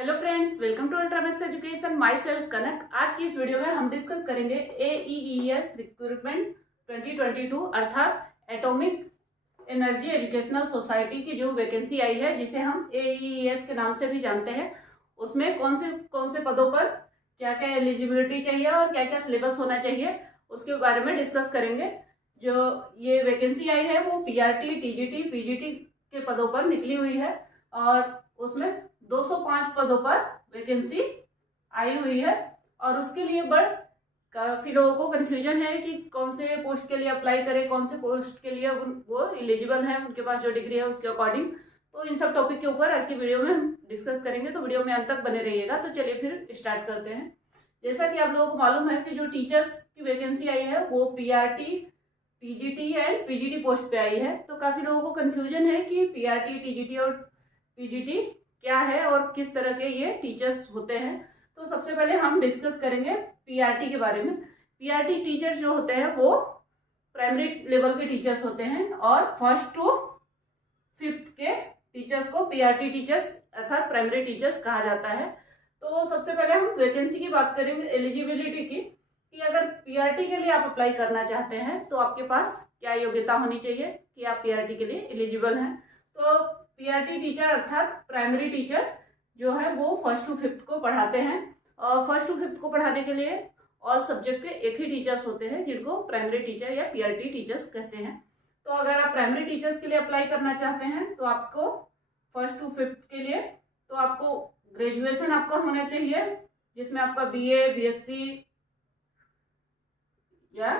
Hello friends, welcome to Ultramax education. Myself Kanak. आज की इस वीडियो में हम डिस्कस करेंगे AEES रिक्रूटमेंट 2022 अर्थात एटॉमिक एनर्जी एजुकेशनल सोसाइटी की जो वैकेंसी आई है, जिसे हम AEES के नाम से भी जानते हैं। उसमें कौन से पदों पर क्या क्या एलिजिबिलिटी चाहिए और क्या क्या सिलेबस होना चाहिए, उसके बारे में डिस्कस करेंगे। जो ये वैकेंसी आई है वो PRT, TGT, PGT के पदों पर निकली हुई है और उसमें 205 पदों पर वैकेंसी आई हुई है। और उसके लिए काफी लोगों को कंफ्यूजन है कि कौन से पोस्ट के लिए अप्लाई करें, कौन से पोस्ट के लिए वो एलिजिबल है, उनके पास जो डिग्री है उसके अकॉर्डिंग। तो इन सब टॉपिक के ऊपर आज की वीडियो में हम डिस्कस करेंगे, तो वीडियो में अंत तक बने रहिएगा। तो चलिए फिर स्टार्ट करते हैं। जैसा कि आप लोगों को मालूम है कि जो टीचर्स की वैकेंसी आई है वो PRT, TGT and PGT post पे आई है। तो काफी लोगों को कंफ्यूजन है कि PRT, TGT और PGT क्या है और किस तरह के ये टीचर्स होते हैं। तो सबसे पहले हम डिस्कस करेंगे PRT के बारे में। PRT टीचर्स जो होते हैं वो प्राइमरी लेवल के टीचर्स होते हैं और 1st to 5th के टीचर्स को PRT टीचर्स अर्थात प्राइमरी टीचर्स कहा जाता है। तो सबसे पहले हम वैकेंसी की बात करेंगे, एलिजिबिलिटी की, कि अगर PRT के लिए आप अप्लाई करना चाहते हैं तो आपके पास क्या योग्यता होनी चाहिए कि आप PRT के लिए एलिजिबल हैं। तो PRT टीचर अर्थात प्राइमरी टीचर्स जो है वो 1st to 5th को पढ़ाते हैं। और 1st to 5th को पढ़ाने के लिए ऑल सब्जेक्ट के एक ही टीचर्स होते हैं, जिनको प्राइमरी टीचर या PRT टीचर्स कहते हैं। तो अगर आप प्राइमरी टीचर्स के लिए अप्लाई करना चाहते हैं तो आपको 1st to 5th के लिए तो आपको ग्रेजुएशन आपका होना चाहिए, जिसमें आपका BA, BSc या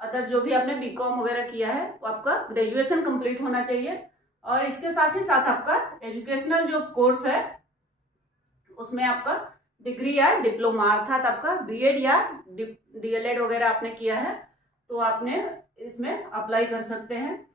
अदर जो भी आपने BCom वगैरह किया है वो आपका ग्रेजुएशन कंप्लीट होना चाहिए। और इसके साथ ही साथ आपका एजुकेशनल जो कोर्स है उसमें आपका डिग्री या डिप्लोमा अर्थात आपका BEd या DLEd वगैरह आपने किया है तो आपने इसमें अप्लाई कर सकते हैं।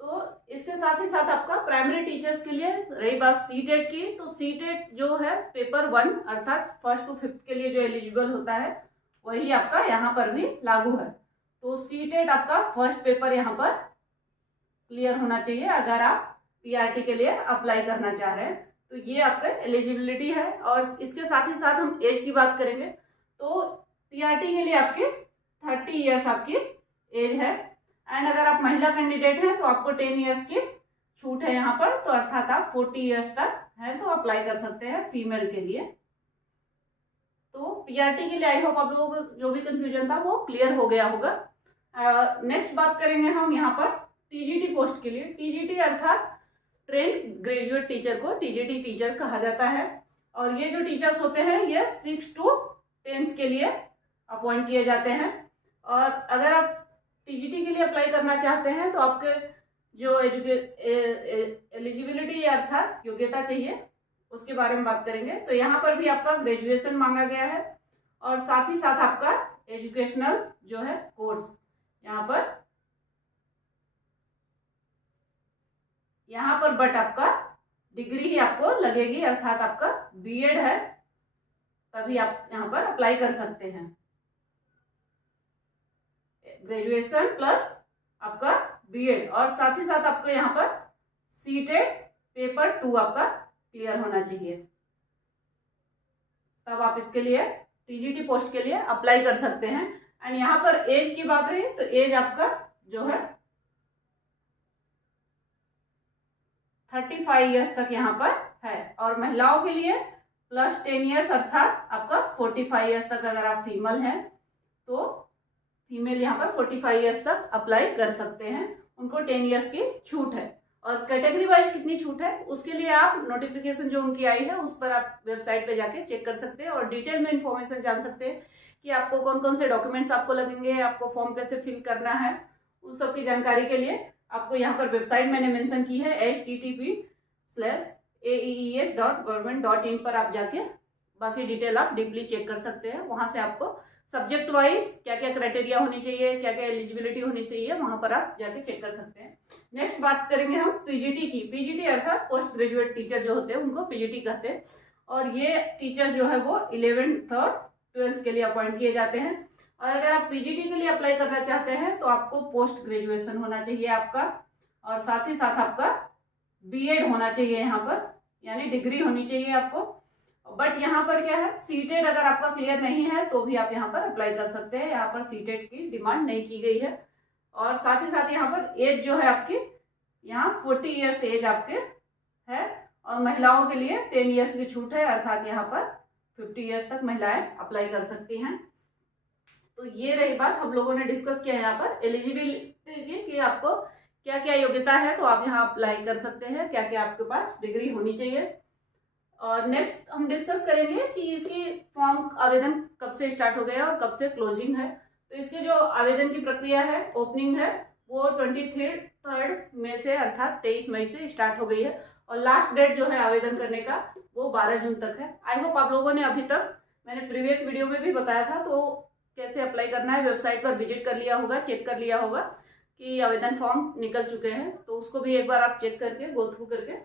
तो इसके साथ ही साथ आपका प्राइमरी टीचर्स के लिए रही बात CTET की, तो CTET जो है पेपर 1 अर्थात 1st to 5th के लिए जो एलिजिबल होता है वही आपका यहाँ पर भी लागू है। तो CTET आपका फर्स्ट पेपर यहाँ पर क्लियर होना चाहिए अगर आप PRT के लिए अप्लाई करना चाह रहे हैं। तो ये आपका एलिजिबिलिटी है। और इसके साथ ही साथ हम एज की बात करेंगे तो PRT के लिए आपके 30 ईयर्स आपकी एज है। एंड अगर आप महिला कैंडिडेट हैं तो आपको 10 ईयर्स की छूट है यहाँ पर, तो अर्थात आप 40 ईयर्स तक है तो अप्लाई कर सकते हैं फीमेल के लिए। तो PRT के लिए आई होप आप लोगों को जो भी कंफ्यूजन था वो क्लियर हो गया होगा। नेक्स्ट बात करेंगे हम यहाँ पर TGT पोस्ट के लिए। TGT अर्थात ट्रेंड ग्रेजुएट टीचर को TGT टीचर कहा जाता है। और ये जो टीचर्स होते हैं ये 6 to 10th के लिए अपॉइंट किए जाते हैं। और अगर आप TGT के लिए अप्लाई करना चाहते हैं तो आपके जो एलिजिबिलिटी अर्थात योग्यता चाहिए उसके बारे में बात करेंगे। तो यहाँ पर भी आपका ग्रेजुएशन मांगा गया है और साथ ही साथ आपका एजुकेशनल जो है कोर्स यहाँ पर बट आपका डिग्री ही आपको लगेगी अर्थात आपका BEd है तभी आप यहाँ पर अप्लाई कर सकते हैं। ग्रेजुएशन प्लस आपका BEd और साथ ही साथ आपको यहाँ पर CTET पेपर 2 आपका क्लियर होना चाहिए, तब आप इसके लिए TGT पोस्ट के लिए अप्लाई कर सकते हैं। एंड यहाँ पर एज की बात रही तो एज आपका जो है 35 ईयर्स तक यहाँ पर है। और महिलाओं के लिए +10 ईयर्स अर्थात आपका 45 ईयर्स तक अगर आप फीमेल हैं तो फीमेल यहाँ पर 45 ईयर्स तक अप्लाई कर सकते हैं, उनको 10 ईयर्स की छूट है। और कैटेगरी वाइज कितनी छूट है उसके लिए आप नोटिफिकेशन जो उनकी आई है उस पर आप वेबसाइट पे जाके चेक कर सकते हैं और डिटेल में इंफॉर्मेशन जान सकते हैं कि आपको कौन कौन से डॉक्यूमेंट्स आपको लगेंगे, आपको फॉर्म कैसे फिल करना है। उस सब की जानकारी के लिए आपको यहाँ पर वेबसाइट मैंने मेंशन की है http://aees.government.in पर आप जाके बाकी डिटेल आप डीपली चेक कर सकते हैं। वहां से आपको सब्जेक्ट वाइज क्या क्या क्राइटेरिया होनी चाहिए, क्या क्या एलिजिबिलिटी होनी चाहिए, वहां पर आप जाके चेक कर सकते हैं। नेक्स्ट बात करेंगे हम PGT की। PGT अर्थात पोस्ट ग्रेजुएट टीचर जो होते हैं उनको PGT कहते हैं। और ये टीचर जो है वो 11th और 12th के लिए अपॉइंट किए जाते हैं। और अगर आप PGT के लिए अप्लाई करना चाहते हैं तो आपको पोस्ट ग्रेजुएशन होना चाहिए आपका और साथ ही साथ आपका BEd होना चाहिए। यानी डिग्री होनी चाहिए आपको। बट यहाँ पर क्या है, सीटेट अगर आपका क्लियर नहीं है तो भी आप यहाँ पर अप्लाई कर सकते हैं। यहाँ पर सीटेट की डिमांड नहीं की गई है। और साथ ही साथ यहाँ पर एज जो है आपकी, यहाँ 40 ईयर्स एज आपके है। और महिलाओं के लिए 10 ईयर्स की छूट है, अर्थात यहाँ पर 50 ईयर्स तक महिलाएं अप्लाई कर सकती हैं। तो ये रही बात, हम लोगों ने डिस्कस किया है यहाँ पर एलिजिबिलिटी की कि आपको क्या क्या योग्यता है तो आप यहाँ अप्लाई कर सकते हैं, क्या क्या आपके पास डिग्री होनी चाहिए। और नेक्स्ट हम डिस्कस करेंगे कि इसकी फॉर्म आवेदन कब से स्टार्ट हो गया और कब से क्लोजिंग है। तो इसके जो आवेदन की प्रक्रिया है, ओपनिंग है, वो 23 मई से अर्थात 23 मई से स्टार्ट हो गई है। और लास्ट डेट जो है आवेदन करने का वो 12 जून तक है। आई होप आप लोगों ने अभी तक, मैंने प्रीवियस वीडियो में भी बताया था, तो कैसे अप्लाई करना है वेबसाइट पर विजिट कर लिया होगा, चेक कर लिया होगा कि आवेदन फॉर्म निकल चुके हैं। तो उसको भी एक बार आप चेक करके, गो थ्रू करके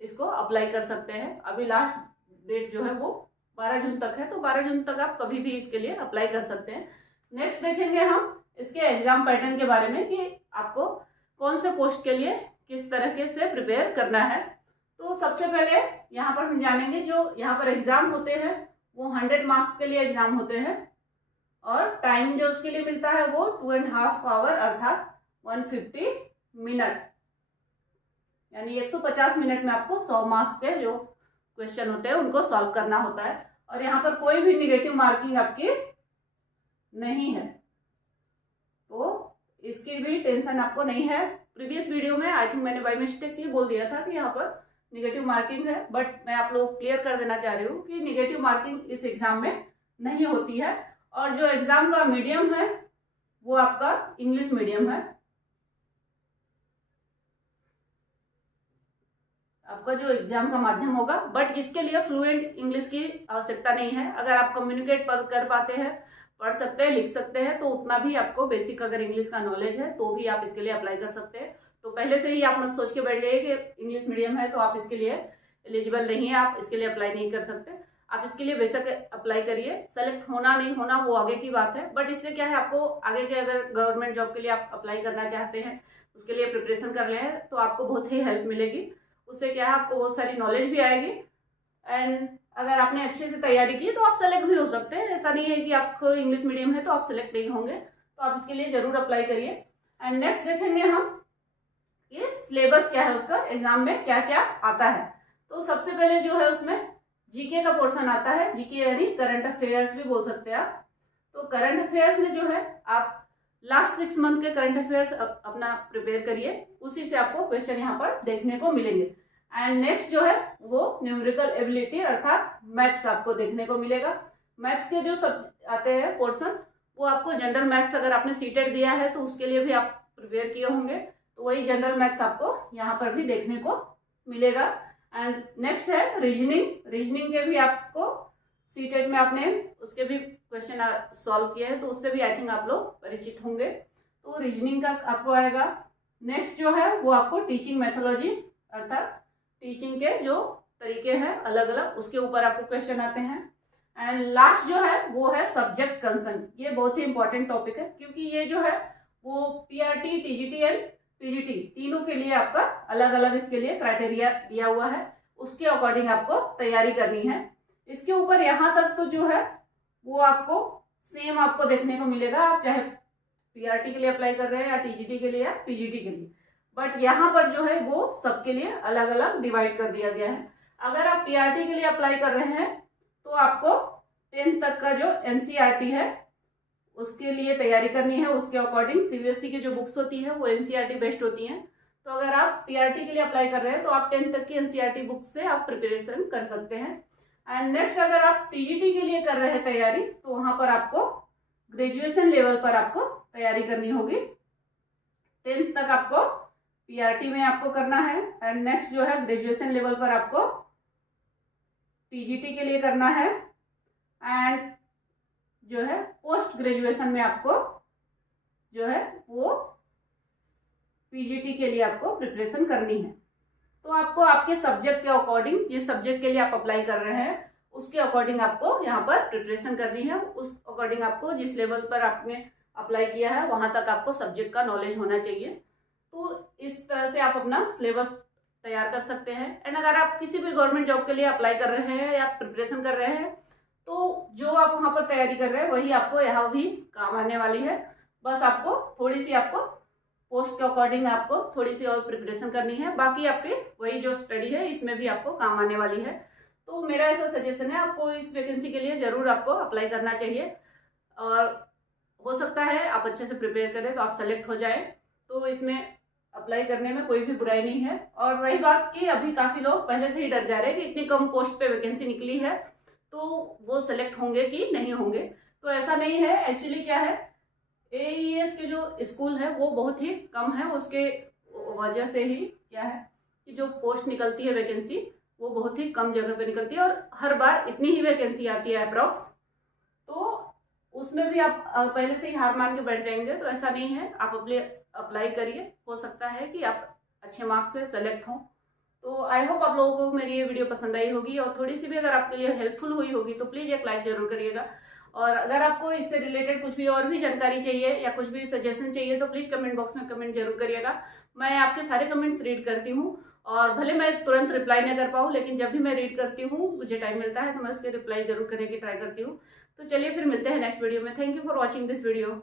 इसको अप्लाई कर सकते हैं। अभी लास्ट डेट जो है वो 12 जून तक है, तो 12 जून तक आप कभी भी इसके लिए अप्लाई कर सकते हैं। नेक्स्ट देखेंगे हम इसके एग्जाम पैटर्न के बारे में कि आपको कौन से पोस्ट के लिए किस तरह से प्रिपेयर करना है। तो सबसे पहले यहाँ पर हम जानेंगे जो यहाँ पर एग्जाम होते हैं वो 100 मार्क्स के लिए एग्जाम होते हैं। और टाइम जो उसके लिए मिलता है वो 2.5 आवर अर्थात 150 मिनट, यानी 150 मिनट में आपको 100 मार्क्स के जो क्वेश्चन होते हैं उनको सॉल्व करना होता है। और यहाँ पर कोई भी निगेटिव मार्किंग आपकी नहीं है, तो इसकी भी टेंशन आपको नहीं है। प्रीवियस वीडियो में आई थिंक मैंने बाय मिस्टेकली बोल दिया था कि यहाँ पर निगेटिव मार्किंग है, बट मैं आप लोग क्लियर कर देना चाह रही हूँ कि निगेटिव मार्किंग इस एग्जाम में नहीं होती है। और जो एग्जाम का मीडियम है वो आपका इंग्लिश मीडियम है। आपका जो एग्जाम का माध्यम होगा, बट इसके लिए फ्लुएंट इंग्लिश की आवश्यकता नहीं है। अगर आप कम्युनिकेट कर पाते हैं, पढ़ सकते हैं, लिख सकते हैं, तो उतना भी आपको बेसिक अगर इंग्लिश का नॉलेज है तो भी आप इसके लिए अप्लाई कर सकते हैं। तो पहले से ही आप मत सोच के बैठ जाइए कि इंग्लिश मीडियम है तो आप इसके लिए एलिजिबल नहीं है, आप इसके लिए अप्लाई नहीं कर सकते। आप इसके लिए बेशक अप्लाई करिए, सेलेक्ट होना नहीं होना वो आगे की बात है। बट इससे क्या है, आपको आगे के अगर गवर्नमेंट जॉब के लिए आप अप्लाई करना चाहते हैं, उसके लिए प्रिपरेशन कर रहे हैं, तो आपको बहुत ही हेल्प मिलेगी। उससे क्या है, आपको बहुत सारी नॉलेज भी आएगी। एंड अगर आपने अच्छे से तैयारी की तो आप सेलेक्ट भी हो सकते हैं। ऐसा नहीं है कि आपको इंग्लिश मीडियम है तो आप सेलेक्ट नहीं होंगे, तो आप इसके लिए जरूर अप्लाई करिए। एंड नेक्स्ट देखेंगे हम ये सिलेबस क्या है, उसका एग्जाम में क्या क्या आता है। तो सबसे पहले जो है उसमें जीके का पोर्शन आता है। जीके यानी करंट अफेयर्स भी बोल सकते हैं आप। तो करंट अफेयर्स में जो है आप लास्ट 6 मंथ के करंट अफेयर्स अपना प्रिपेयर करिए, उसी से आपको क्वेश्चन यहाँ पर देखने को मिलेंगे। एंड नेक्स्ट जो है वो न्यूमेरिकल एबिलिटी अर्थात मैथ्स आपको देखने को मिलेगा। मैथ्स के जो सब आते हैं पोर्शन, वो आपको जनरल मैथ्स अगर आपने सीटेट दिया है तो उसके लिए भी आप प्रिपेयर किए होंगे, तो वही जनरल मैथ्स आपको यहाँ पर भी देखने को मिलेगा। एंड नेक्स्ट है रीजनिंग। रीजनिंग के भी आपको सीटेट में आपने उसके भी क्वेश्चन सॉल्व किए हैं, तो उससे भी आई थिंक आप लोग परिचित होंगे। तो रीजनिंग का आपको आएगा। नेक्स्ट जो है वो आपको टीचिंग मैथोलॉजी अर्थात टीचिंग के जो तरीके हैं अलग अलग, उसके ऊपर आपको क्वेश्चन आते हैं। एंड लास्ट जो है वो है सब्जेक्ट कंसर्न। ये बहुत ही इंपॉर्टेंट टॉपिक है, क्योंकि ये जो है वो पीआरटी, टीजीटी एंड पीजीटी तीनों के लिए आपका अलग अलग इसके लिए क्राइटेरिया दिया हुआ है, उसके अकॉर्डिंग आपको तैयारी करनी है। इसके ऊपर यहाँ तक तो जो है वो आपको सेम आपको देखने को मिलेगा, आप चाहे पीआरटी के लिए अप्लाई कर रहे हैं या टीजीटी के लिए या पीजीटी के लिए। बट यहाँ पर जो है वो सबके लिए अलग अलग डिवाइड कर दिया गया है। अगर आप पीआरटी के लिए अप्लाई कर रहे हैं तो आपको 10th तक का जो एनसीईआरटी है उसके लिए तैयारी करनी है। उसके अकॉर्डिंग सीबीएसई की जो बुक्स होती है वो एनसीईआरटी बेस्ड होती हैं। तो अगर आप पीआरटी के लिए अप्लाई कर रहे हैं तो आप 10th तक की एनसीईआरटी बुक से आप प्रिपरेशन कर सकते हैं। एंड नेक्स्ट अगर आप टीजीटी के लिए कर रहे हैं तैयारी, तो वहां पर आपको ग्रेजुएशन लेवल पर आपको तैयारी करनी होगी। 10th तक आपको पीआरटी में आपको करना है। एंड नेक्स्ट जो है ग्रेजुएशन लेवल पर आपको टीजीटी के लिए करना है। एंड जो है पोस्ट ग्रेजुएशन में आपको जो है वो पीजीटी के लिए आपको प्रिपरेशन करनी है। तो आपको आपके सब्जेक्ट के अकॉर्डिंग, जिस सब्जेक्ट के लिए आप अप्लाई कर रहे हैं उसके अकॉर्डिंग आपको यहाँ पर प्रिपरेशन करनी है। उस अकॉर्डिंग आपको जिस लेवल पर आपने अप्लाई किया है वहां तक आपको सब्जेक्ट का नॉलेज होना चाहिए। तो इस तरह से आप अपना सिलेबस तैयार कर सकते हैं। एंड अगर आप किसी भी गवर्नमेंट जॉब के लिए अप्लाई कर रहे हैं या प्रिपरेशन कर रहे हैं तो जो आप वहाँ पर तैयारी कर रहे हैं वही आपको यहाँ भी काम आने वाली है। बस आपको थोड़ी सी आपको पोस्ट के अकॉर्डिंग आपको थोड़ी सी और प्रिपरेशन करनी है, बाकी आपके वही जो स्टडी है इसमें भी आपको काम आने वाली है। तो मेरा ऐसा सजेशन है, आपको इस वैकेंसी के लिए ज़रूर आपको अप्लाई करना चाहिए और हो सकता है आप अच्छे से प्रिपेयर करें तो आप सेलेक्ट हो जाए। तो इसमें अप्लाई करने में कोई भी बुराई नहीं है। और रही बात कि अभी काफ़ी लोग पहले से ही डर जा रहे हैं कि इतनी कम पोस्ट पे वैकेंसी निकली है तो वो सेलेक्ट होंगे कि नहीं होंगे, तो ऐसा नहीं है। एक्चुअली क्या है, AES के जो स्कूल है वो बहुत ही कम है, उसके वजह से ही क्या है कि जो पोस्ट निकलती है वैकेंसी वो बहुत ही कम जगह पे निकलती है और हर बार इतनी ही वैकेंसी आती है अप्रॉक्स। तो उसमें भी आप पहले से ही हार मान के बैठ जाएंगे, तो ऐसा नहीं है। आप अप्लाई करिए, हो सकता है कि आप अच्छे मार्क्स से सेलेक्ट हों। तो आई होप आप लोगों को मेरी ये वीडियो पसंद आई होगी और थोड़ी सी भी अगर आपके लिए हेल्पफुल हुई होगी तो प्लीज़ एक लाइक जरूर करिएगा। और अगर आपको इससे रिलेटेड कुछ भी और भी जानकारी चाहिए या कुछ भी सजेशन चाहिए तो प्लीज़ कमेंट बॉक्स में कमेंट जरूर करिएगा। मैं आपके सारे कमेंट्स रीड करती हूँ और भले मैं तुरंत रिप्लाई नहीं कर पाऊँ, लेकिन जब भी मैं रीड करती हूँ, मुझे टाइम मिलता है तो मैं उसके रिप्लाई जरूर करने की ट्राई करती हूँ। तो चलिए फिर मिलते हैं नेक्स्ट वीडियो में। Thank you for watching this video.